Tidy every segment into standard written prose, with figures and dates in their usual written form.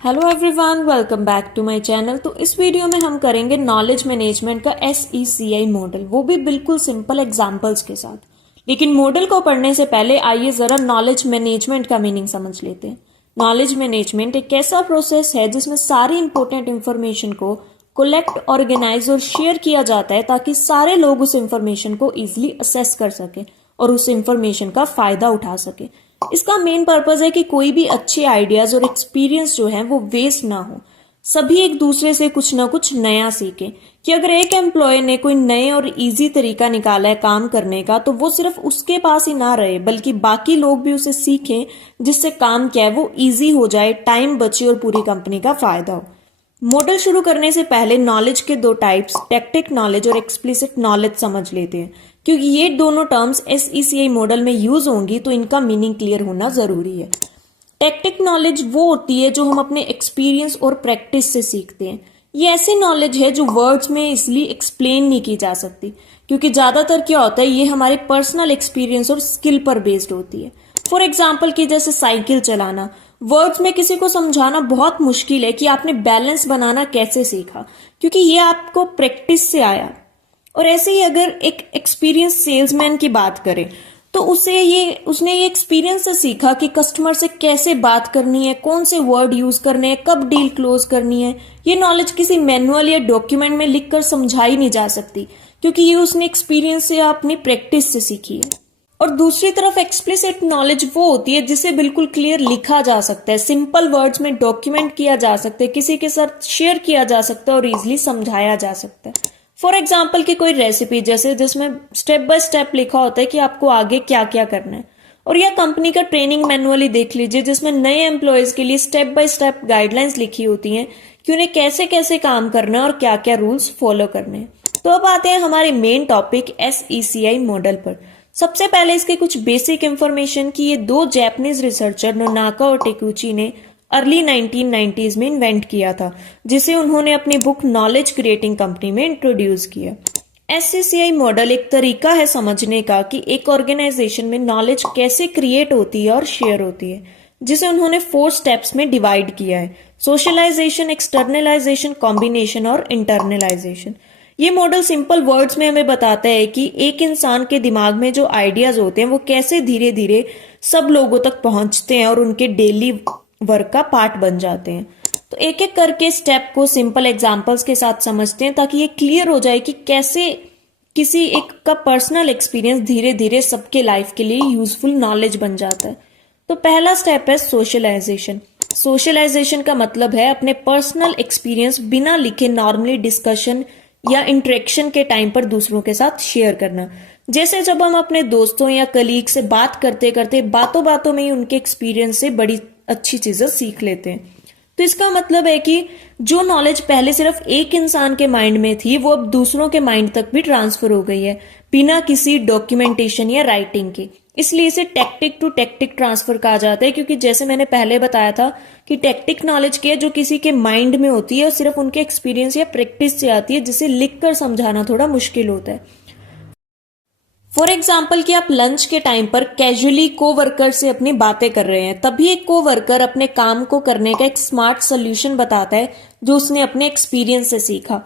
Hello everyone, welcome back to my channel. तो इस video में हम करेंगे नॉलेज मैनेजमेंट का SECI मॉडल, वो भी बिल्कुल सिंपल एग्जांपल्स के साथ। लेकिन मॉडल को पढ़ने से पहले आइए जरा नॉलेज मैनेजमेंट का मीनिंग समझ लेते हैं। नॉलेज मैनेजमेंट एक ऐसा प्रोसेस है जिसमें सारी इंपॉर्टेंट इंफॉर्मेशन को कलेक्ट, ऑर्गेनाइज और शेयर किया जाता है ताकि सारे लोग उस इंफॉर्मेशन को इजिली असेस कर सके और उस इंफॉर्मेशन का फायदा उठा सके। इसका मेन पर्पज है कि कोई भी अच्छे आइडियाज और एक्सपीरियंस जो है वो वेस्ट ना हो, सभी एक दूसरे से कुछ ना कुछ नया सीखें। कि अगर एक एम्प्लॉय ने कोई नए और इजी तरीका निकाला है काम करने का, तो वो सिर्फ उसके पास ही ना रहे बल्कि बाकी लोग भी उसे सीखें, जिससे काम क्या है वो इजी हो जाए, टाइम बचे और पूरी कंपनी का फायदा हो। मॉडल शुरू करने से पहले नॉलेज के दो टाइप्स, टैक्टिक नॉलेज और एक्सप्लिसिट नॉलेज समझ लेते हैं। क्योंकि ये दोनों टर्म्स SECI मॉडल में यूज होंगी तो इनका मीनिंग क्लियर होना जरूरी है। टैक्टिक नॉलेज वो होती है जो हम अपने एक्सपीरियंस और प्रैक्टिस से सीखते हैं। ये ऐसी नॉलेज है जो वर्ड्स में इसलिए एक्सप्लेन नहीं की जा सकती, क्योंकि ज्यादातर क्या होता है ये हमारे पर्सनल एक्सपीरियंस और स्किल पर बेस्ड होती है। फॉर एग्जाम्पल की जैसे साइकिल चलाना, वर्ड्स में किसी को समझाना बहुत मुश्किल है कि आपने बैलेंस बनाना कैसे सीखा, क्योंकि ये आपको प्रैक्टिस से आया। और ऐसे ही अगर एक एक्सपीरियंस सेल्समैन की बात करें तो उसने ये एक्सपीरियंस से सीखा कि कस्टमर से कैसे बात करनी है, कौन से वर्ड यूज करने हैं, कब डील क्लोज करनी है। ये नॉलेज किसी मैनुअल या डॉक्यूमेंट में लिखकर समझाई नहीं जा सकती, क्योंकि ये उसने एक्सपीरियंस से या अपनी प्रैक्टिस से सीखी है। और दूसरी तरफ एक्सप्लिसिट नॉलेज वो होती है जिसे बिल्कुल क्लियर लिखा जा सकता है, सिंपल वर्ड्स में डॉक्यूमेंट किया जा सकता है, किसी के साथ शेयर किया जा सकता है और इजिली समझाया जा सकता है। फॉर एग्जाम्पल की कोई रेसिपी जैसे जिसमें स्टेप बाय स्टेप लिखा होता है कि आपको आगे क्या क्या करना है। और या कंपनी का ट्रेनिंग मैनुअल ही देख लीजिए जिसमें नए एम्प्लॉयज के लिए स्टेप बाय स्टेप गाइडलाइंस लिखी होती हैं कि उन्हें कैसे कैसे काम करना है और क्या क्या रूल्स फॉलो करने हैं। तो अब आते हैं हमारे मेन टॉपिक SECI मॉडल पर। सबसे पहले इसके कुछ बेसिक इंफॉर्मेशन की ये दो जापानीज रिसर्चर नोनाका और टेकुची ने अर्ली 1990s में इन्वेंट किया था, जिसे उन्होंने अपनी बुक नॉलेज क्रिएटिंग कंपनी में इंट्रोड्यूस किया। SECI मॉडल एक तरीका है समझने का कि एक ऑर्गेनाइजेशन में नॉलेज कैसे क्रिएट होती है और शेयर होती है, जिसे उन्होंने 4 स्टेप्स में डिवाइड किया है: सोशलाइजेशन, एक्सटर्नलाइजेशन, कॉम्बिनेशन और इंटरनलाइजेशन। ये मॉडल सिंपल वर्ड्स में हमें बताता है कि एक इंसान के दिमाग में जो आइडियाज होते हैं वो कैसे धीरे धीरे सब लोगों तक पहुंचते हैं और उनके डेली वर्क का पार्ट बन जाते हैं। तो एक एक करके स्टेप को सिंपल एग्जांपल्स के साथ समझते हैं ताकि ये क्लियर हो जाए कि कैसे किसी एक का पर्सनल एक्सपीरियंस धीरे धीरे सबके लाइफ के लिए यूजफुल नॉलेज बन जाता है। तो पहला स्टेप है सोशलाइजेशन। सोशलाइजेशन का मतलब है अपने पर्सनल एक्सपीरियंस बिना लिखे नॉर्मली डिस्कशन या इंटरेक्शन के टाइम पर दूसरों के साथ शेयर करना। जैसे जब हम अपने दोस्तों या कलीग से बात करते करते बातों बातों में ही उनके एक्सपीरियंस से बड़ी अच्छी चीजें सीख लेते हैं। तो इसका मतलब है कि जो नॉलेज पहले सिर्फ एक इंसान के माइंड में थी वो अब दूसरों के माइंड तक भी ट्रांसफर हो गई है, बिना किसी डॉक्यूमेंटेशन या राइटिंग के। इसलिए इसे टैक्टिक टू टैक्टिक ट्रांसफर कहा जाता है, क्योंकि जैसे मैंने पहले बताया था कि टैक्टिक नॉलेज की है जो किसी के माइंड में होती है और सिर्फ उनके एक्सपीरियंस या प्रैक्टिस से आती है, जिसे लिखकर समझाना थोड़ा मुश्किल होता है। फॉर एग्जाम्पल कि आप लंच के टाइम पर कैजुअली कोवर्कर से अपनी बातें कर रहे हैं, तभी एक कोवर्कर अपने काम को करने का एक स्मार्ट सोल्यूशन बताता है जो उसने अपने एक्सपीरियंस से सीखा।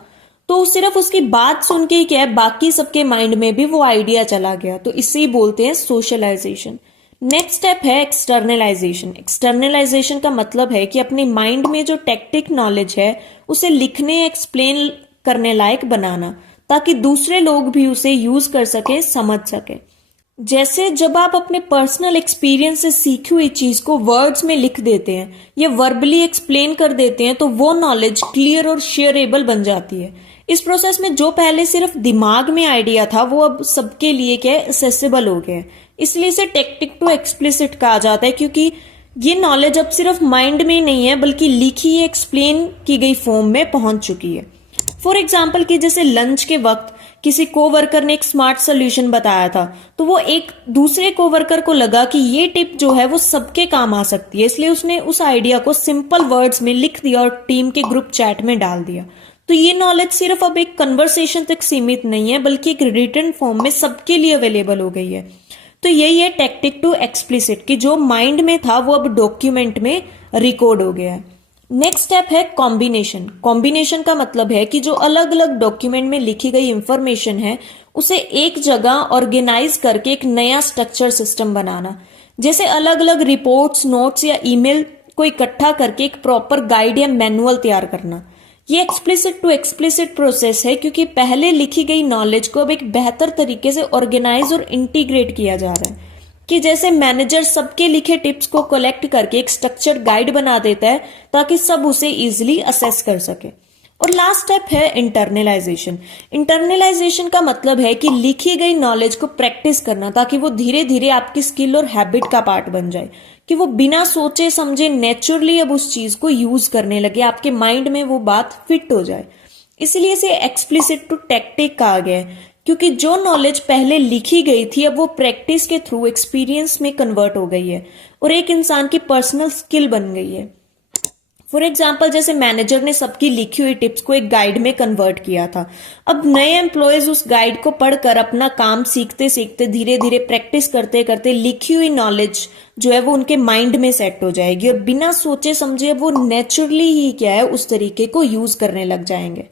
तो सिर्फ उसकी बात सुन के ही क्या है, बाकी सबके माइंड में भी वो आइडिया चला गया। तो इसे ही बोलते हैं सोशलाइजेशन। नेक्स्ट स्टेप है एक्सटर्नलाइजेशन। एक्सटर्नलाइजेशन का मतलब है कि अपने माइंड में जो टैक्टिक नॉलेज है उसे लिखने, एक्सप्लेन करने लायक बनाना, ताकि दूसरे लोग भी उसे यूज कर सके, समझ सके। जैसे जब आप अपने पर्सनल एक्सपीरियंस से सीखी हुई चीज को वर्ड्स में लिख देते हैं या वर्बली एक्सप्लेन कर देते हैं, तो वो नॉलेज क्लियर और शेयरेबल बन जाती है। इस प्रोसेस में जो पहले सिर्फ दिमाग में आइडिया था वो अब सबके लिए क्या है, एक्सेसिबल हो गया है। इसलिए इसे टैक्टिक टू एक्सप्लिसिट कहा जाता है, क्योंकि ये नॉलेज अब सिर्फ माइंड में ही नहीं है बल्कि लिखी, एक्सप्लेन की गई फॉर्म में पहुंच चुकी है। फॉर एग्जाम्पल कि जैसे लंच के वक्त किसी कोवर्कर ने एक स्मार्ट सोल्यूशन बताया था, तो वो एक दूसरे कोवर्कर को लगा कि ये टिप जो है वो सबके काम आ सकती है, इसलिए उसने उस आइडिया को सिंपल वर्ड्स में लिख दिया और टीम के ग्रुप चैट में डाल दिया। तो ये नॉलेज सिर्फ अब एक कन्वर्सेशन तक सीमित नहीं है बल्कि एक रिटन फॉर्म में सबके लिए अवेलेबल हो गई है। तो यही है टैक्टिक टू एक्सप्लिसिट, कि जो माइंड में था वो अब डॉक्यूमेंट में रिकॉर्ड हो गया है। नेक्स्ट स्टेप है कॉम्बिनेशन। कॉम्बिनेशन का मतलब है कि जो अलग अलग डॉक्यूमेंट में लिखी गई इंफॉर्मेशन है उसे एक जगह ऑर्गेनाइज करके एक नया स्ट्रक्चर सिस्टम बनाना। जैसे अलग अलग रिपोर्ट्स, नोट्स या ईमेल को इकट्ठा करके एक प्रॉपर गाइड या मैनुअल तैयार करना। ये एक्सप्लिसिट टू एक्सप्लिसिट प्रोसेस है क्योंकि पहले लिखी गई नॉलेज को अब एक बेहतर तरीके से ऑर्गेनाइज और इंटीग्रेट किया जा रहा है। कि जैसे मैनेजर सबके लिखे टिप्स को कलेक्ट करके एक स्ट्रक्चर गाइड बना देता है ताकि सब उसे इजीली असेस कर सके। और लास्ट स्टेप है इंटरनलाइजेशन। इंटरनलाइजेशन का मतलब है कि लिखी गई नॉलेज को प्रैक्टिस करना ताकि वो धीरे धीरे आपकी स्किल और हैबिट का पार्ट बन जाए, कि वो बिना सोचे समझे नेचुरली अब उस चीज को यूज करने लगे, आपके माइंड में वो बात फिट हो जाए। इसलिए इसे एक्सप्लिसिट टू टैक्टिक कहा गया है, क्योंकि जो नॉलेज पहले लिखी गई थी अब वो प्रैक्टिस के थ्रू एक्सपीरियंस में कन्वर्ट हो गई है और एक इंसान की पर्सनल स्किल बन गई है। फॉर एग्जाम्पल, जैसे मैनेजर ने सबकी लिखी हुई टिप्स को एक गाइड में कन्वर्ट किया था, अब नए एम्प्लॉयज उस गाइड को पढ़कर अपना काम सीखते सीखते धीरे धीरे प्रैक्टिस करते करते लिखी हुई नॉलेज जो है वो उनके माइंड में सेट हो जाएगी और बिना सोचे समझे वो नेचुरली ही क्या है उस तरीके को यूज करने लग जाएंगे।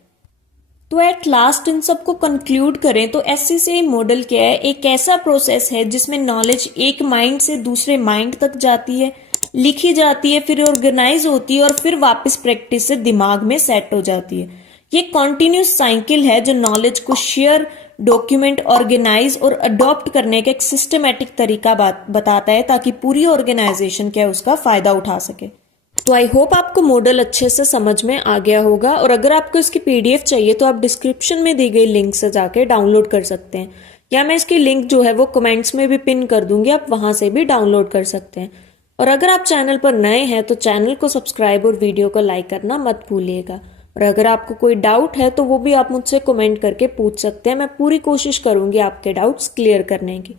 तो एट लास्ट इन सबको कंक्लूड करें तो एससीसीआई मॉडल क्या है, एक ऐसा प्रोसेस है जिसमें नॉलेज एक माइंड से दूसरे माइंड तक जाती है, लिखी जाती है, फिर ऑर्गेनाइज होती है और फिर वापस प्रैक्टिस से दिमाग में सेट हो जाती है। ये कॉन्टिन्यूस साइकिल है जो नॉलेज को शेयर, डॉक्यूमेंट, ऑर्गेनाइज और अडॉप्ट करने का एक सिस्टमेटिक तरीका बताता है ताकि पूरी ऑर्गेनाइजेशन क्या है उसका फायदा उठा सके। तो आई होप आपको मॉडल अच्छे से समझ में आ गया होगा और अगर आपको इसकी पीडीएफ चाहिए तो आप डिस्क्रिप्शन में दी गई लिंक से जाके डाउनलोड कर सकते हैं, या मैं इसकी लिंक जो है वो कमेंट्स में भी पिन कर दूंगी, आप वहां से भी डाउनलोड कर सकते हैं। और अगर आप चैनल पर नए हैं तो चैनल को सब्सक्राइब और वीडियो को लाइक करना मत भूलिएगा। और अगर आपको कोई डाउट है तो वो भी आप मुझसे कमेंट करके पूछ सकते हैं, मैं पूरी कोशिश करूंगी आपके डाउट्स क्लियर करने की।